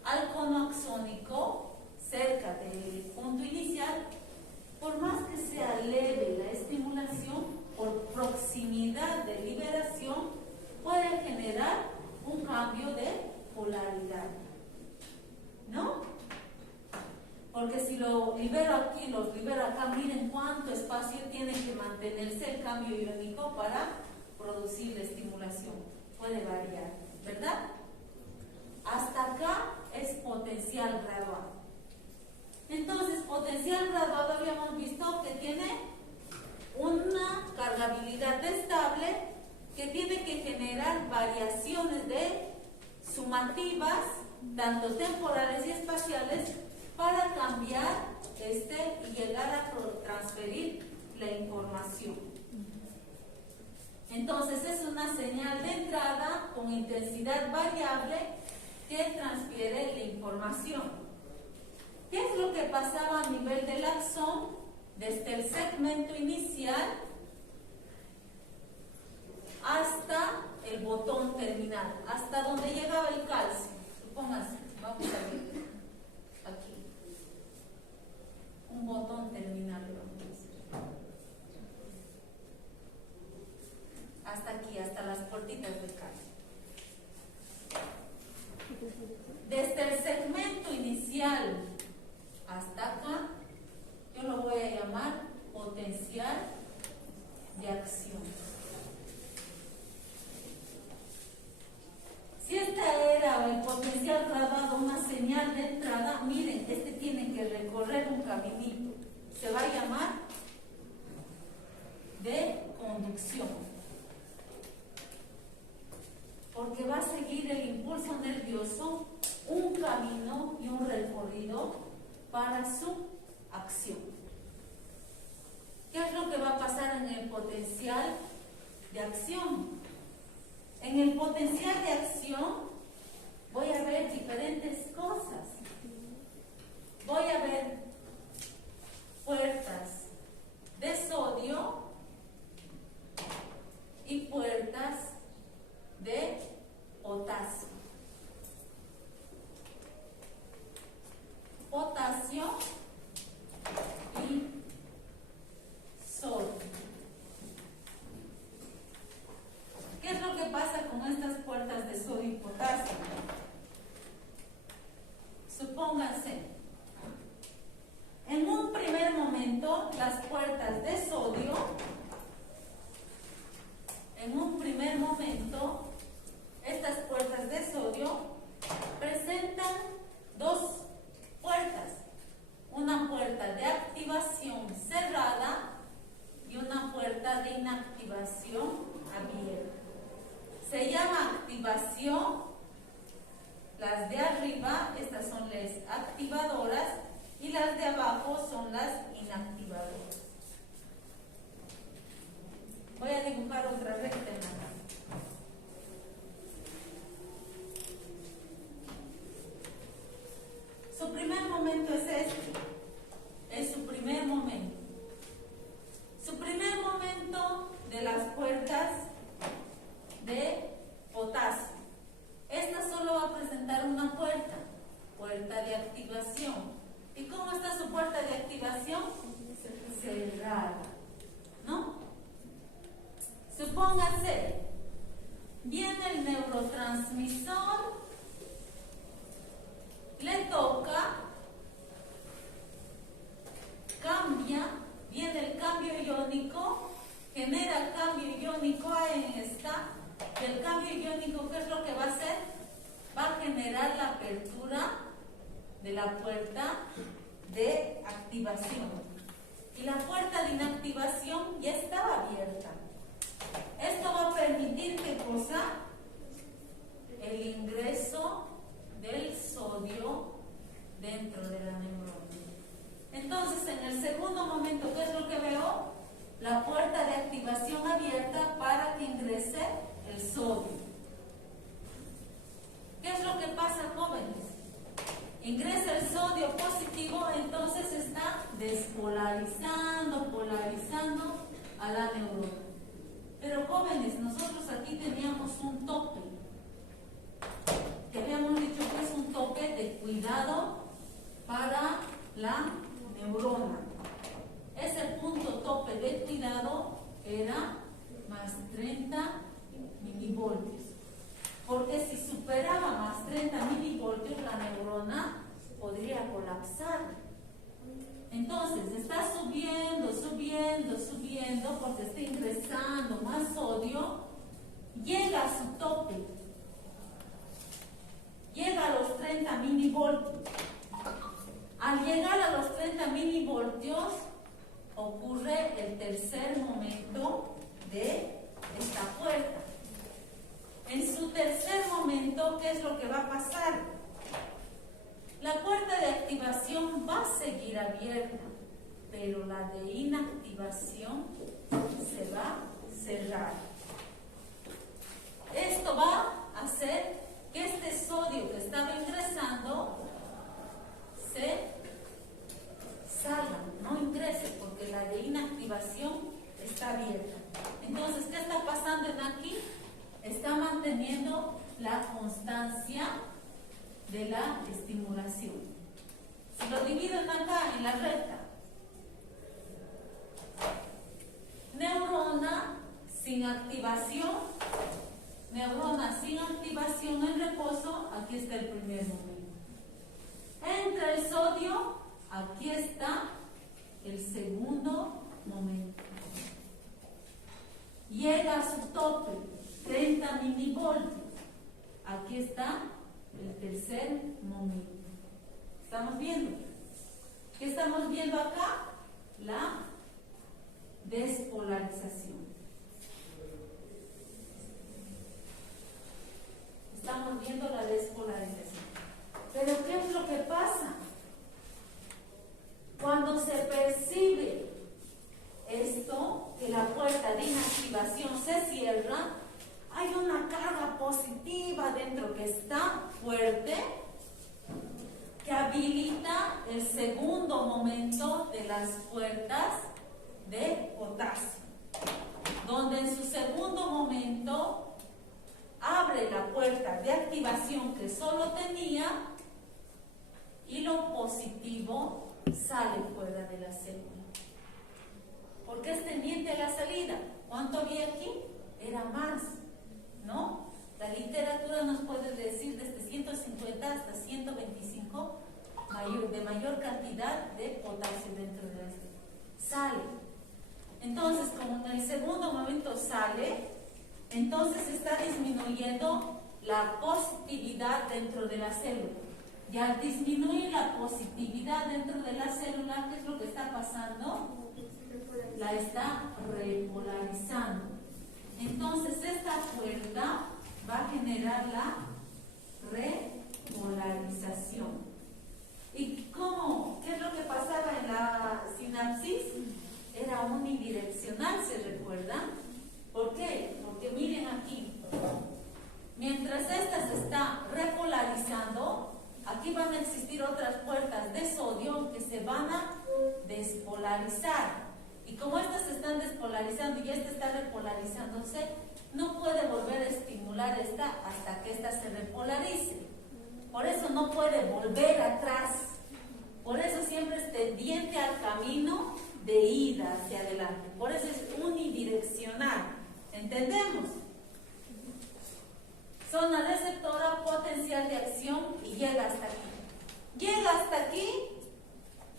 al cono axónico, cerca del punto inicial, por más que sea leve la estimulación, por proximidad de liberación, puede generar un cambio de polaridad. ¿No? Porque si lo libero aquí, los libero acá, miren cuánto espacio tiene que mantenerse el cambio iónico para producir la estimulación. Puede variar, ¿verdad? Hasta acá es potencial graduado. Entonces, potencial graduado habíamos visto que tiene una cargabilidad estable que tiene que generar variaciones de sumativas, tanto temporales y espaciales, para cambiar y llegar a transferir la información. Entonces es una señal de entrada con intensidad variable que transfiere la información. ¿Qué es lo que pasaba a nivel del axón desde el segmento inicial hasta el botón terminal, hasta donde llegaba el calcio? Supóngase, vamos a ver aquí, un botón terminal, vamos a decir, hasta aquí, hasta las puertitas del calcio. Desde el segmento inicial hasta acá, yo lo voy a llamar potencial de acción. Si esta era el potencial graduado, una señal de entrada, miren, este tiene que recorrer un caminito. Se va a llamar de conducción. Porque va a seguir el impulso nervioso un camino y un recorrido para su acción. ¿Qué es lo que va a pasar en el potencial de acción? En el potencial de acción voy a ver diferentes cosas. Voy a ver puertas de sodio y puertas de viene el neurotransmisor, le toca, cambia, viene el cambio iónico, genera cambio iónico en esta, y el cambio iónico, ¿qué es lo que va a hacer? Va a generar la apertura de la puerta de activación. Y la puerta de inactivación ya estaba abierta. Esto va a permitir, ¿qué cosa? El ingreso del sodio dentro de la neurona. Entonces, en el segundo momento, ¿qué es lo que veo? La puerta de activación abierta para que ingrese el sodio. ¿Qué es lo que pasa, jóvenes? Ingresa el sodio positivo, entonces está despolarizando, polarizando a la neurona. Pero jóvenes, nosotros aquí teníamos un tope, que habíamos dicho que es un tope de cuidado para la neurona. Ese punto tope de cuidado era más 30 milivoltios. Porque si superaba más 30 milivoltios, la neurona podría colapsar. Entonces, está subiendo, subiendo, subiendo, porque está ingresando más sodio, llega a su tope, llega a los 30 milivoltios. Al llegar a los 30 milivoltios, ocurre el tercer momento de esta puerta. En su tercer momento, ¿qué es lo que va a pasar? La puerta de activación va a seguir abierta, pero la de inactivación se va a cerrar. Esto va a hacer que este sodio que estaba ingresando se salga, no ingrese, porque la de inactivación está abierta. Entonces, ¿qué está pasando en aquí? Está manteniendo la constancia de la estimulación. Si lo dividen acá en la recta, neurona sin activación en reposo, aquí está el primer momento. Entra el sodio, aquí está el segundo momento. Llega a su tope, 30 milivoltios. Aquí está el tercer momento. ¿Estamos viendo? ¿Qué estamos viendo acá? La despolarización. Estamos viendo la despolarización. Pero ¿qué es lo que pasa? Cuando se percibe esto, que la puerta de inactivación se cierra, hay una carga positiva dentro que está fuerte, que habilita el segundo momento de las puertas de potasio, donde en su segundo momento abre la puerta de activación que solo tenía y lo positivo sale fuera de la célula. Porque es tendiente a la salida. ¿Cuánto había aquí? Era más, ¿no? La literatura nos puede decir desde 150 hasta 125 de mayor cantidad de potasio dentro de la célula. Sale. Entonces, como en el segundo momento sale, entonces está disminuyendo la positividad dentro de la célula. Y al disminuir la positividad dentro de la célula, ¿qué es lo que está pasando? La está repolarizando. Entonces esta puerta va a generar la repolarización. ¿Y cómo? ¿Qué es lo que pasaba en la sinapsis? Era unidireccional, ¿se recuerdan? ¿Por qué? Porque miren aquí, mientras esta se está repolarizando, aquí van a existir otras puertas de sodio que se van a despolarizar. Y como estas se están despolarizando y esta está repolarizándose, no puede volver a estimular esta hasta que esta se repolarice. Por eso no puede volver atrás. Por eso siempre es tendiente al camino de ida hacia adelante. Por eso es unidireccional. ¿Entendemos? zona receptora, potencial de acción y llega hasta aquí. Llega hasta aquí,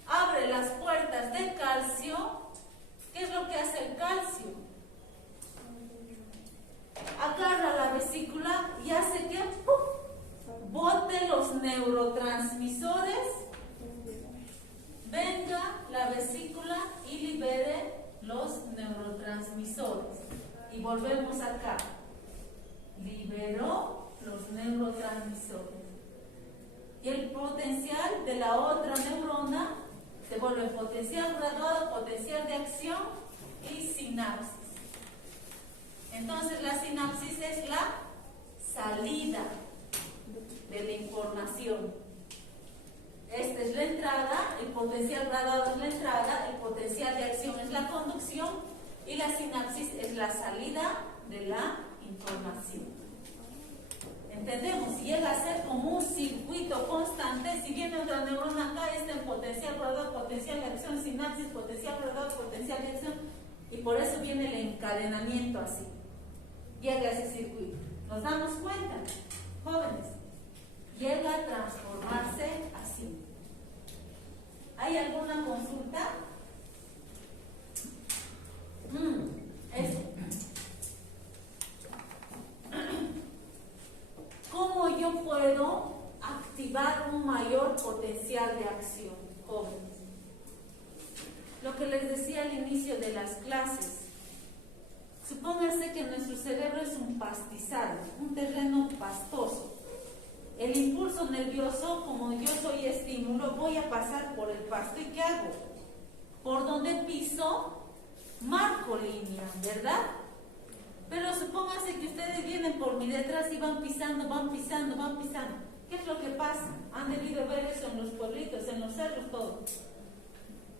abre las puertas de calcio. ¿Qué es lo que hace el calcio? Agarra la vesícula y hace que bote los neurotransmisores, venga la vesícula y libere los neurotransmisores. Y volvemos acá. Liberó los neurotransmisores. Y el potencial de la otra neurona se vuelve potencial graduado, potencial de acción y sinapsis. Entonces la sinapsis es la salida de la información. Esta es la entrada, el potencial graduado es la entrada, el potencial de acción es la conducción y la sinapsis es la salida de la información. ¿Entendemos? Y llega a ser como un circuito constante. Si viene otra neurona acá, está en potencial graduado, potencial de acción, sinapsis, potencial graduado, potencial de acción, y por eso viene el encadenamiento así. Llega a ese circuito. ¿Nos damos cuenta, jóvenes? Llega a transformarse así. ¿Hay alguna consulta? Esto. ¿Cómo yo puedo activar un mayor potencial de acción, jóvenes? Lo que les decía al inicio de las clases. Supóngase que nuestro cerebro es un pastizal, un terreno pastoso. El impulso nervioso, como yo soy estímulo, voy a pasar por el pasto. ¿Y qué hago? Por donde piso, marco línea, ¿verdad? Pero supóngase que ustedes vienen por mi detrás y van pisando, van pisando, van pisando. ¿Qué es lo que pasa? Han debido ver eso en los pueblitos, en los cerros, todo.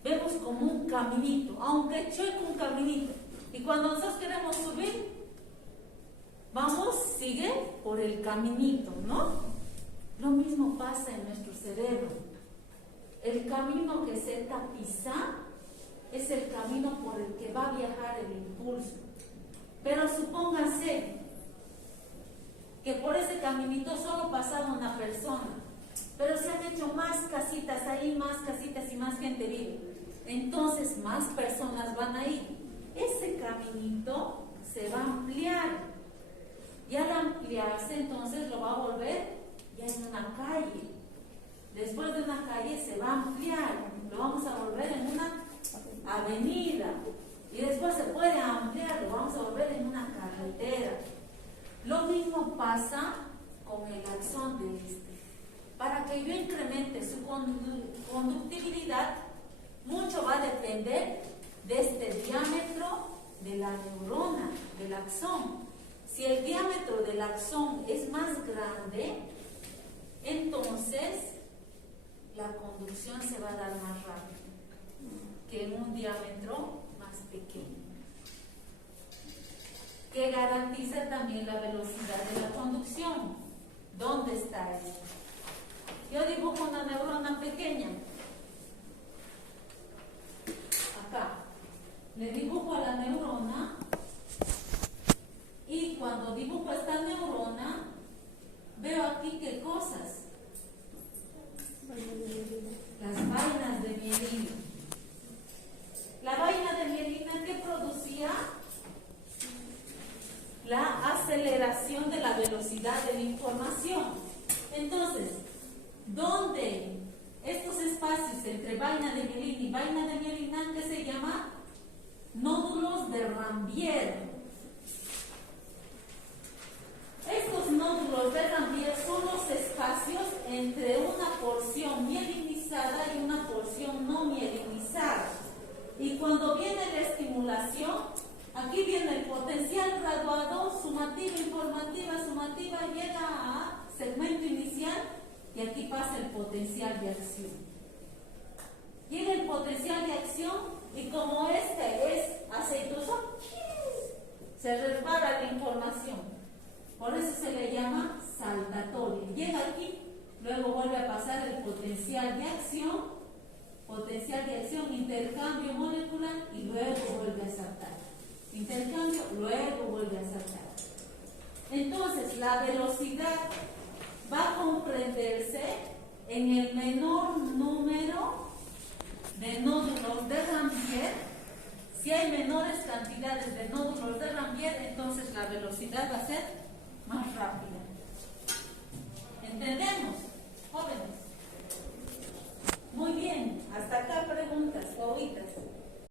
Vemos como un caminito, aunque chueco un caminito. Y cuando nosotros queremos subir, vamos, sigue por el caminito, ¿no? Lo mismo pasa en nuestro cerebro. El camino que se tapiza es el camino por el que va a viajar el impulso. Pero supóngase que por ese caminito solo pasaba una persona, pero se han hecho más casitas ahí, más casitas y más gente vive. Entonces más personas van a ir. Ese caminito se va a ampliar. Y al ampliarse, entonces lo va a volver ya en una calle. Después de una calle se va a ampliar. Lo vamos a volver en una avenida. Y después se puede ampliar, lo vamos a volver en una carretera. Lo mismo pasa con el axón de este. Para que yo incremente su conductibilidad, mucho va a depender de este diámetro de la neurona, del axón. Si el diámetro del axón es más grande, entonces la conducción se va a dar más rápido que en un diámetro pequeño, que garantiza también la velocidad de la conducción. ¿Dónde está eso? Yo dibujo una neurona pequeña. Acá. Le dibujo a la neurona y cuando dibujo esta neurona, veo aquí qué cosas. Las vainas de mielina. La vaina de mielina, ¿qué producía? La aceleración de la velocidad de la información. Entonces, ¿dónde estos espacios entre vaina de mielina y vaina de mielina, que se llama nódulos de Rambier? Estos nódulos de Rambier son los espacios entre una porción mielinizada y una porción no mielinizada. Y cuando viene la estimulación, aquí viene el potencial graduado, sumativa, informativa, sumativa, llega a segmento inicial y aquí pasa el potencial de acción. Llega el potencial de acción y como este es aceitoso, se resbala la información. Por eso se le llama saltatorio. Llega aquí, luego vuelve a pasar el potencial de acción, intercambio molecular y luego vuelve a saltar. Intercambio, luego vuelve a saltar. Entonces, la velocidad va a comprenderse en el menor número de nódulos de Rampier. Si hay menores cantidades de nódulos de Rampier, entonces la velocidad va a ser más rápida. ¿Entendemos?